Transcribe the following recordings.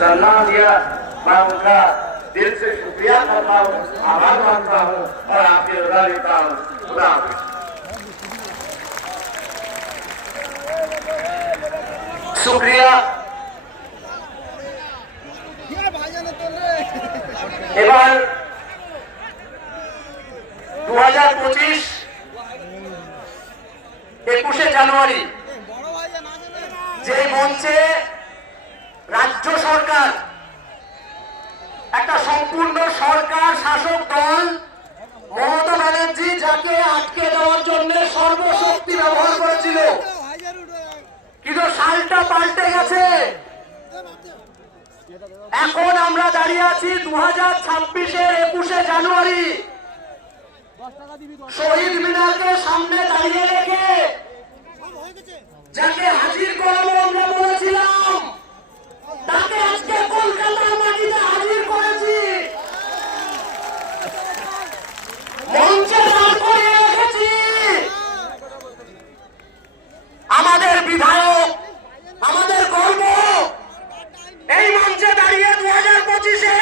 सम्मान दिया, मैं उनका दिल से शुक्रिया करता हूँ, आभार मानता हूँ और आपकी रजा लेता हूँ। खुदा हाफिज। शुक्रिया। এবার 2025 21শে জানুয়ারি যে মঞ্চে রাজ্য সরকার একটা সম্পূর্ণ সরকার শাসক দল মমতা ব্যানার্জি যাকে আটকে দেওয়ার জন্য সর্বশক্তি ব্যবহার করেছিল, কিন্তু সালটা পাল্টে গেছে। এখন আমরা দাঁড়িয়ে আছি 2026-এর 21শে জানুয়ারি, শহীদ মিনারকে সামনে দাঁড়িয়ে রেখে যাকে হাজির করাবো আমরা বলেছিলাম, তাকে আজকে কলকাতার মাটিতে হাজির করেছি, মঞ্চে দাঁড় করিয়ে রেখেছি। আমাদের বিধায়ক, আমাদের গর্ব, এই মঞ্চে দাঁড়িয়ে 2025-এ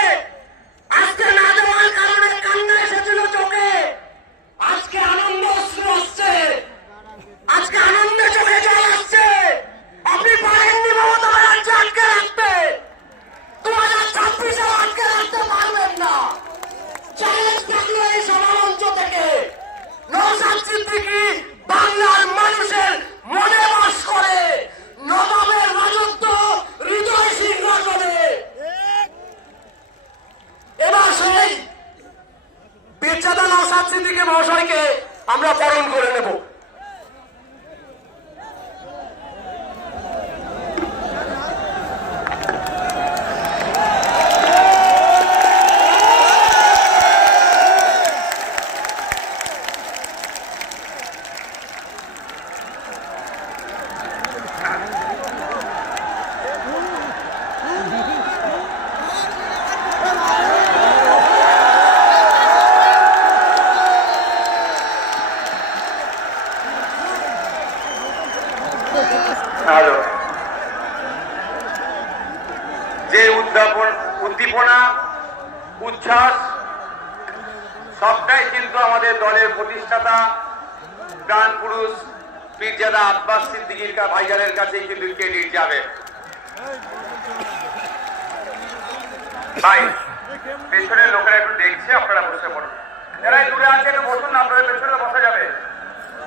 আজকে না দেওয়ার কারণে কান্না এসেছিল চোখে, আজকে আনন্দ আসছে, আজকে আনন্দে চোখে জল আসছে। আপনি পারেননি মমতা ব্যানার্জি আটকে রাখতে, 2026-এ আটকে রাখতে পারবেন না। চ্যালেঞ্জ থাকলো এই সভামঞ্চ থেকে, নওশাদ সিদ্দিকী বাংলার মানুষের মনে বাস করে, নবাবের রাজত্ব হৃদয় সিংহ করে। এবার সেই বীরজাদা নওশাদ সিদ্দিকী মহাশয়কে আমরা বরণ করে নেব। যে উদ্দীপনা, উচ্ছ্বাস সবটাই কিন্তু আমাদের দলের প্রতিষ্ঠাতা প্রাণ পুরুষ পীরজাদা আব্বাস সিদ্দিকীর ভাইজানের কাছেই কিন্তু ক্রেডিট যাবে। ভাই, পেছনের লোকেরা একটু দেখছে, আপনারা বসে পড়ুন। যারা দূরে আছে একটু বসুন না, আপনাদের পেছনে বসা যাবে।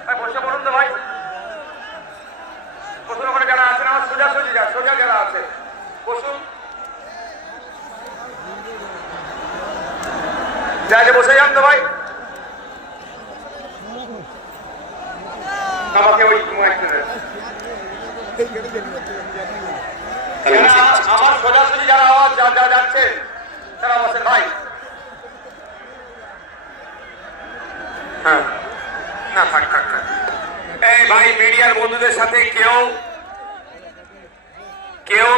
ভাই বসে পড়ুন তো ভাই, বসুন। ওখানে যারা আছেন আমার সোজাসুজি সোজা যারা আছে বসুন, যাকে বসে যান তো ভাই। আমাকে ওই আমার সোজাসুজি যারা আওয়াজ যা যাচ্ছে তারা বসেন ভাই। হ্যাঁ, না থাক থাক থাক। এই ভাই, মিডিয়ার বন্ধুদের সাথে কেউ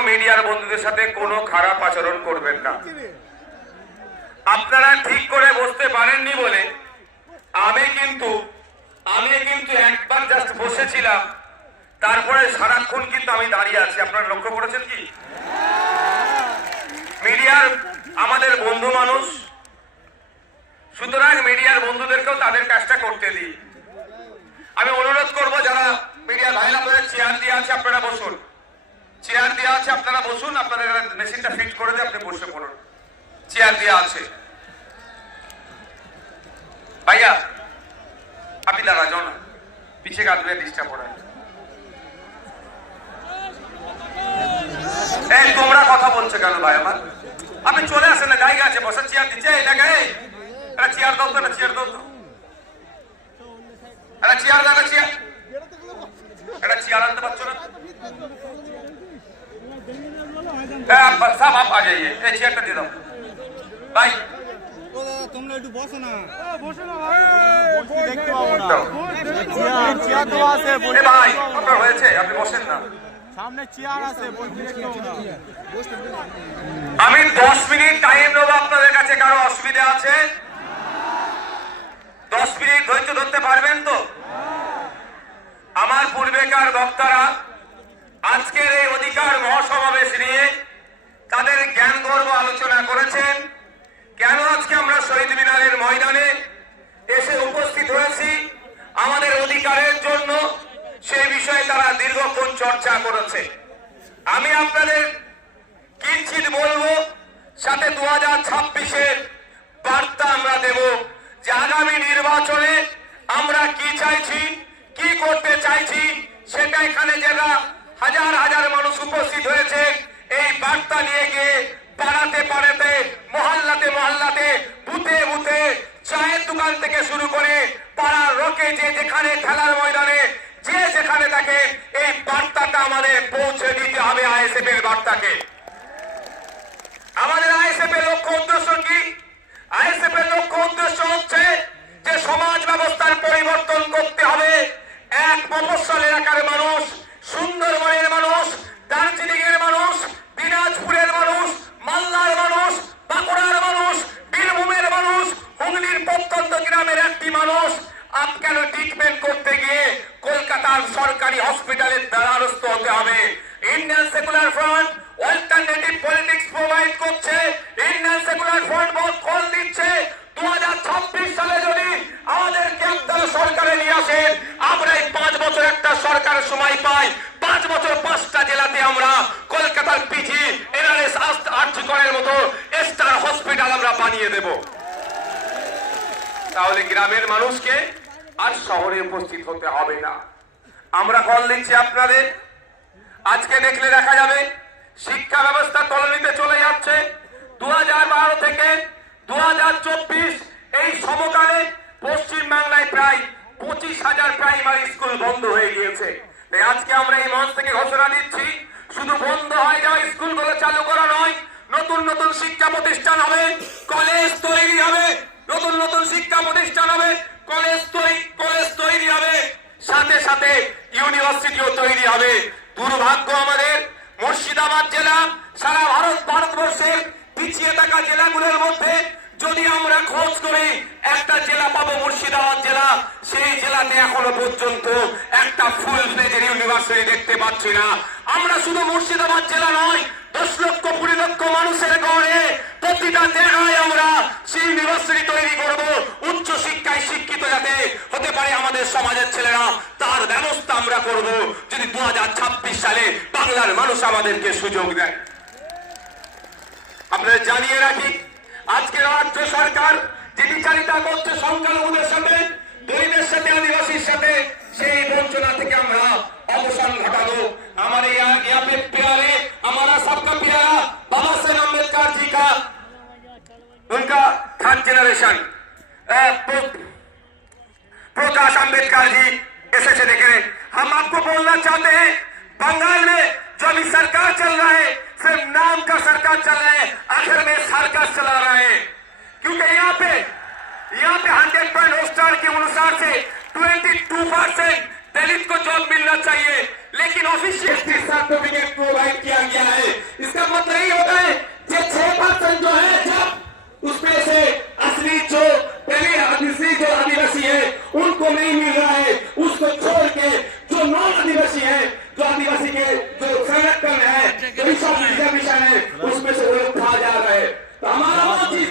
মিডিয়ার বন্ধুদের সাথে কোনো খারাপ আচরণ করবেন না। আপনারা ঠিক করে বসতে পারেননি বলে আমি কিন্তু একবার জাস্ট বসেছিলাম, তারপরে সারাক্ষণ কিন্তু আমি দাঁড়িয়ে আছি। আপনারা লক্ষ্য করেছেন কি? মিডিয়ার আমাদের বন্ধু মানুষ, সুতরাং মিডিয়ার বন্ধুদেরকেও তাদের কাজটা করতে দিই। আমি অনুরোধ করবো যারা মিডিয়া ভাইরা আপনাদের চেয়ার দিয়ে আছে আপনারা বসুন, চেয়ার দেওয়া আছে আপনারা বসুন। আপনাদের মেশিনটা ফিট করে দিয়ে আপনি বসে পড়ুন, চেয়ার দেওয়া আছে। ভাইয়া আপনি দাঁড়া যাও না, পিছিয়ে কাঁদবে, ডিস্টার্ব করেন। এই তোমরা কথা বলছো কেন ভাই আমার? আপনি চলে আসেন না, জায়গা আছে বসার, চেয়ার দিচ্ছে। এই জায়গায় একটা চেয়ার দাও তো, না চেয়ার দাও তো, একটা চেয়ার দাও, একটা চেয়ার আনতে পারছো না? सब आप आ जाइए, चेयरটা দিয়ে দাও ভাই। তোমরা একটু বসো না, বসো না ভাই, বসে দেখতে পাবো না। চেয়ার তো আছে, বসে ভাই আপনার হয়েছে, আপনি বসেন না, সামনে চেয়ার আছে, বসে দেখতে পাবো না। আমি 10 মিনিট টাইম নেব আপনাদের কাছে, কারো অসুবিধা আছে? 10 মিনিট ধৈর্য ধরতে পারবেন তো? আমার পূর্বেকার বক্তারা আজকের এই অধিকার মহাসমাবেশ নিয়ে চর্চা করেছে। আমি আপনাদের কিঞ্চিত বলবো, সাথে 2026-এর বার্তা আমরা দেব যে আগামী নির্বাচনে আমরা কি চাইছি, কি করতে চাইছি, সেটা এখানে যারা হাজার হাজার মানুষ উপস্থিত হয়েছে এই বার্তা নিয়ে গিয়ে পাড়াতে পাড়াতে, মহল্লাতে মহল্লাতে, বুথে বুথে, চায়ের দোকান থেকে শুরু করে পাড়ার রকে যে যেখানে, খেলার ময়দানে যে যেখানে থাকে, এই বার্তাটা আমাদের পৌঁছে দিতে হবে। আইএসএফ এর বার্তাকে, আমাদের আইএসএফ এর লক্ষ্য উদ্দেশ্য কি? আইএসএফ এর লক্ষ্য উদ্দেশ্য হচ্ছে যে সমাজ ব্যবস্থার পরিবর্তন করতে হবে। এক মফস্বল এলাকার মানুষ, সুন্দরবনের মানুষ, দার্জিলিং এর মানুষ, দিনাজপুরের মানুষ, মালদার মানুষ, বাঁকুড়ার মানুষ, বীরভূমের মানুষ, হুগলির প্রত্যন্ত গ্রামের একটি মানুষ কেন ট্রিটমেন্ট করতে গিয়ে কলকাতার সরকারি হসপিটালের দ্বারস্থ হতে হবে? Indian secular front alternative politics provide করছে। ইন্ডিয়ান সেকুলার ফ্রন্ট বহুত কল দিচ্ছে 2026 সালে যদি আমাদেরকে আপনারা সরকারে নিয়ে আসেন, আমরা এই 5 বছর একটা সরকারের সময় পাই, 5 বছর 5টা জেলাতে আমরা কলকাতার পিজি, এনআরএস, আরজিকরের মতো স্টার হসপিটাল আমরা বানিয়ে দেব। তাহলে গ্রামের মানুষকে আর শহরে উপস্থিত হতে হবে না। আমরা কল দিচ্ছি আপনাদের। আজকে দেখলে দেখা যাবে শিক্ষা ব্যবস্থা তলানিতে চলে যাচ্ছে। 2012 থেকে 2024 এই সমকালে পশ্চিম বাংলায় প্রায় 25,000 প্রাইমারি স্কুল বন্ধ হয়ে গিয়েছে। তাই আজকে আমরা এই মঞ্চ থেকে ঘোষণা দিচ্ছি, শুধু বন্ধ হয়ে যাওয়া স্কুলগুলো চালু করা নয়, নতুন নতুন শিক্ষা প্রতিষ্ঠান হবে, কলেজ তৈরি হবে, নতুন নতুন শিক্ষা প্রতিষ্ঠান হবে, কলেজ তৈরি হবে, সাথে সাথে ইউনিভার্সিটিও তৈরি হবে। দুর্ভাগ্য আমাদের মুর্শিদাবাদ জেলা সারা ভারতবর্ষের পিছিয়ে থাকা জেলাগুলোর মধ্যে যদি আমরা খোঁজ করি একটা জেলা পাবো, মুর্শিদাবাদ জেলা। সেই জেলাতে এখনো পর্যন্ত একটা ফুল ফ্লেজের ইউনিভার্সিটি দেখতে পাচ্ছি না। আমরা শুধু মুর্শিদাবাদ জেলা নয়, 10 লক্ষ 20 লক্ষ মানুষের গড়ে প্রতিটা জায়গায় আমরা সেই ইউনিভার্সিটি তৈরি করব। উচ্চ শিক্ষায় শিক্ষিত যাতে হতে পারে আমাদের সমাজের ছেলেরা, তার ব্যবস্থা আমরা করব যদি 2026 সালে বাংলার মানুষ আমাদেরকে সুযোগ দেয়। আপনাদের জানিয়ে রাখি, আজকের রাজ্য সরকার যে বিচারিতা করছে সংখ্যালঘুদের সাথে, দলিতের সাথে, আদিবাসীর সাথে, সেই বঞ্চনা থেকে আমরা অবসান ঘটাবো। हमारे यहाँ पे प्यारे, हमारा सबका प्यारा बाबा साहेब अम्बेडकर जी का उनका 3rd जनरेशन प्रकाश अम्बेडकर जी ऐसे से देखे। हम आपको बोलना चाहते हैं, बंगाल में जो अभी सरकार चल रहा है सिर्फ नाम का सरकार चल रहा है, आखिर में सर्कस चला रहा है। क्योंकि यहाँ पे 100 पॉइंट होस्टार के अनुसार से 22% दलित को जॉब मिलना चाहिए, लेकिन ऑफिशियल सर्टिफिकेट प्रोवाइड किया गया है। इसका मतलब यही होता है कि 6% जो है जब उसमें से असली जो आदिवासी है उनको नहीं मिल रहा है, उसको छोड़ के जो नॉन आदिवासी है, जो आदिवासी के जो संरक्षण है, जो रिजर्वेशन है, उसमें से वो लोग खा जा रहे हैं। तो हमारा चीज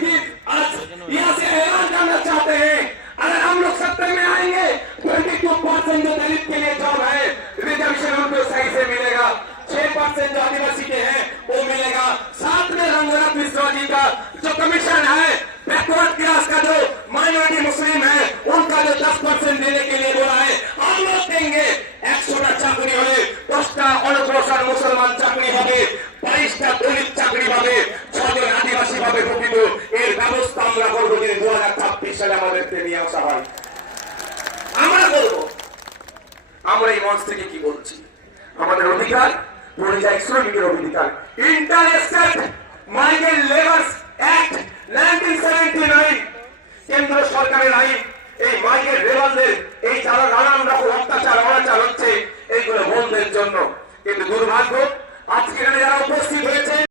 आज यहाँ से ऐलान करना चाहते हैं, अगर हम लोग सत्ता में आएंगे 22% जो दलित के लिए जॉब है, रिजर्वेशन उनको सही से मिलेगा, 6% जो आदिवासी के हैं वो मिलेगा। साथ में रंगनाथ मिश्रा जी का जो कमीशन है, बैकवर्ड क्लास का जो माइनॉरिटी मुस्लिम है, उनका जो 10% देने के लिए बोला है, हम लोग देंगे। 100টা চাকরি হলে 10টা অনগ্রসর মুসলমান চাকরি হবে, 22টা দলিত চাকরি হবে, 6 জন আদিবাসী ভাবে প্রকৃত। এর ব্যবস্থা আমরা করবো যদি 2026 সালে আমাদেরকে নিয়ে আসা হয়। আমরা করবো। আমরা এই মঞ্চ থেকে কি বলছি, আমাদের অধিকার পরিযায়ী শ্রমিকের অধিকার, ইন্টারস্টেট মাইগ্রেন্ট লেবার্স অ্যাক্ট 1979 কেন্দ্র সরকারের আইন। এই মাইগ্রেন্ট লেবারদের এই যারা নানান রকম অত্যাচার অনাচার হচ্ছে, এইগুলো বন্ধের জন্য। কিন্তু দুর্ভাগ্য আজকে এখানে যারা উপস্থিত হয়েছে